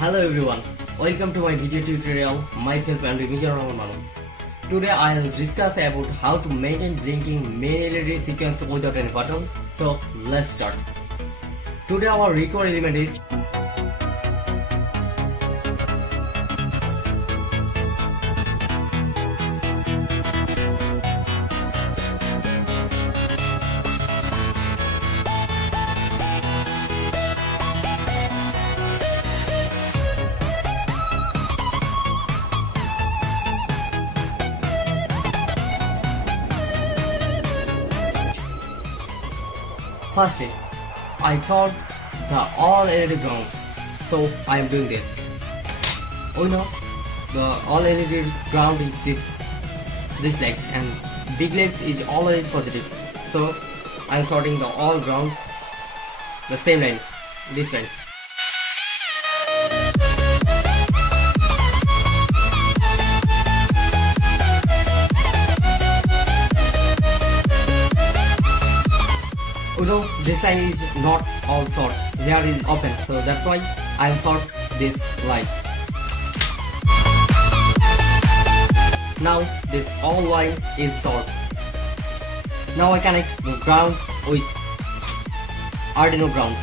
Hello everyone, welcome to my video tutorial. Myself and Manu. Today I will discuss about how to maintain blinking main LED sequence without any button. So let's start. Today our required element is firstly, I thought the all LED ground, so I am doing this. Oh no, the all LED ground is this leg and big leg is always positive. So I am sorting the all ground, the same line, this line. You know, this line is not all sort, here is open, so that's why I sort this line. Now this all line is sort. Now I connect the ground with Arduino ground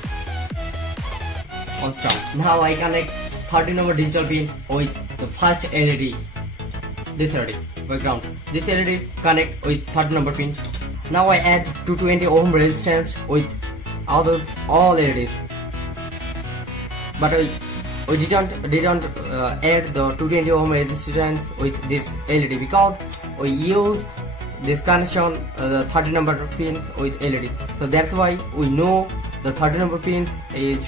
on start. Now I connect 13 number digital pin with the first LED, this LED by ground. This LED connect with 13 number pin. Now I add 220 ohm resistance with all LEDs, but we didn't add the 220 ohm resistance with this LED because we use this connection the 30 number pin with LED. So that's why we know the 30 number pin is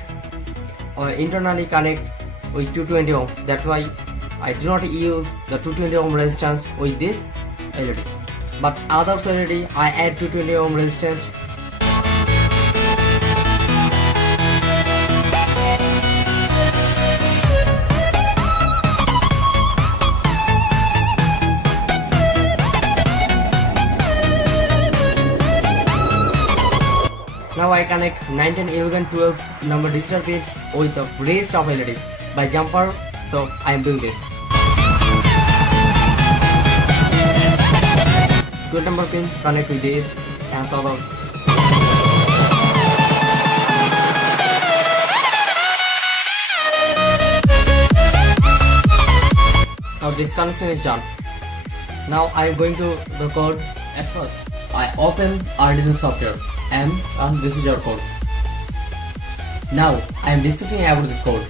internally connect with 220 ohms. That's why I do not use the 220 ohm resistance with this LED. But other LED I add 220 ohm resistance. Now I connect 19, 11, 12 number digital pin with the rest of LED by jumper. So I am doing this. 12 number pin connect with this and so on. Now this connection is done. Now I am going to the code. At first I open Arduino software and this is your code. Now I am discussing about this code.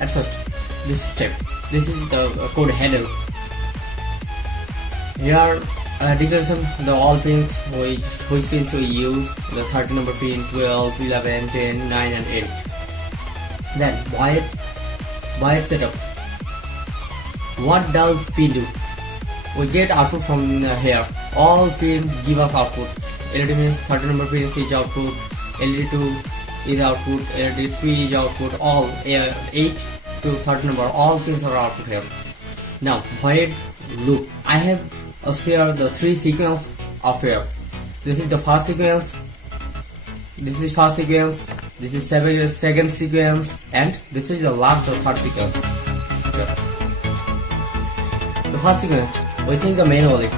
At first this step, this is the code header. Here declaration the all pins which pins we use, the 30 number pin, 12, 11, 10, 9 and 8. Then wire setup. What does pin do? We get output from here. All pins give us output. LED means 30 number pin is output, LED 2 is output, LED 3 is output, all 8 to 30 number, all pins are output here. Now void loop. I have here the three sequence of here. This is the first sequence, this is first sequence, this is second sequence, and this is the last or third sequence. Okay. The first sequence, we think the manually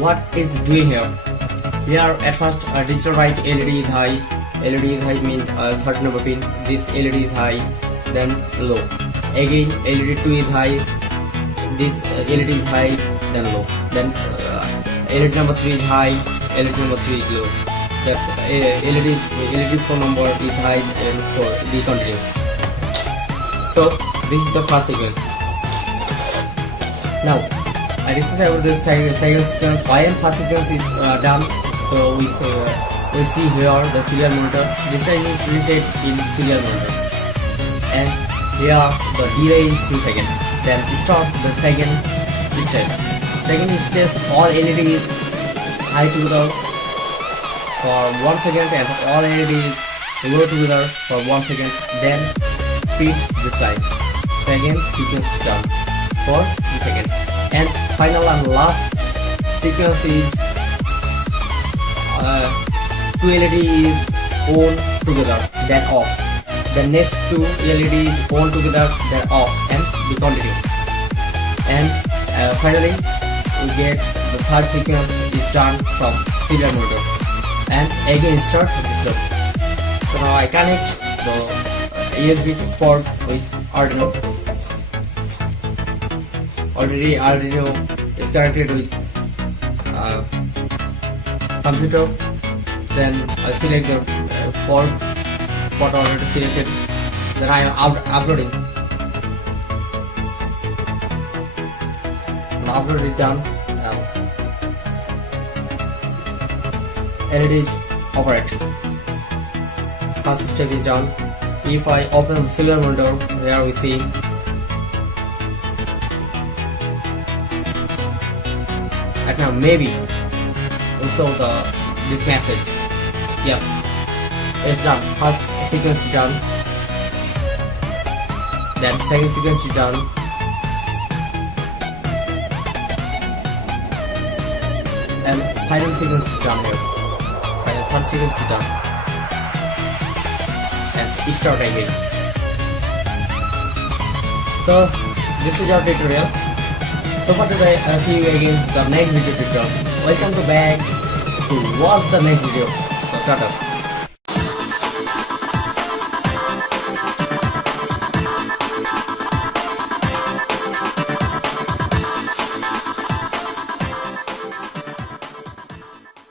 what is doing here. Here at first digitalWrite LED is high. LED is high means 30 number pin. This LED is high, then low. Again LED 2 is high. This LED is high, then low. Then LED number 3 is high, LED number 3 is low. That's LED 4 number is high and 4 we continue. So this is the first sequence. Now I discuss about the second sequence. While first sequence is done, so we see here the serial monitor. This time is printed in serial monitor, and here the delay is 2 seconds. Then start the second step. Second step, all LEDs high together for 1 second and all LEDs low together for 1 second. Then feed this line. Second sequence done for 2 seconds. And final and last sequence is 2 LED is on together, then off. the next two LEDs on together, they're off, and we continue. And finally we get the third sequence is done from serial monitor, and again start this loop. So now I connect the USB port with Arduino. Already Arduino is connected with computer. Then I select the port already selected. Then I am uploading. Now upload is done. LED is operate. First step is done. If I open the serial monitor, here we see right now maybe we saw this message. Yes, it's done. First sequence is done. Then second sequence is done. And final sequence is done here. Third sequence is done. And start again. So this is our tutorial. So for today, I'll see you again in the next video tutorial. Welcome to back to watch the next video. So shut up.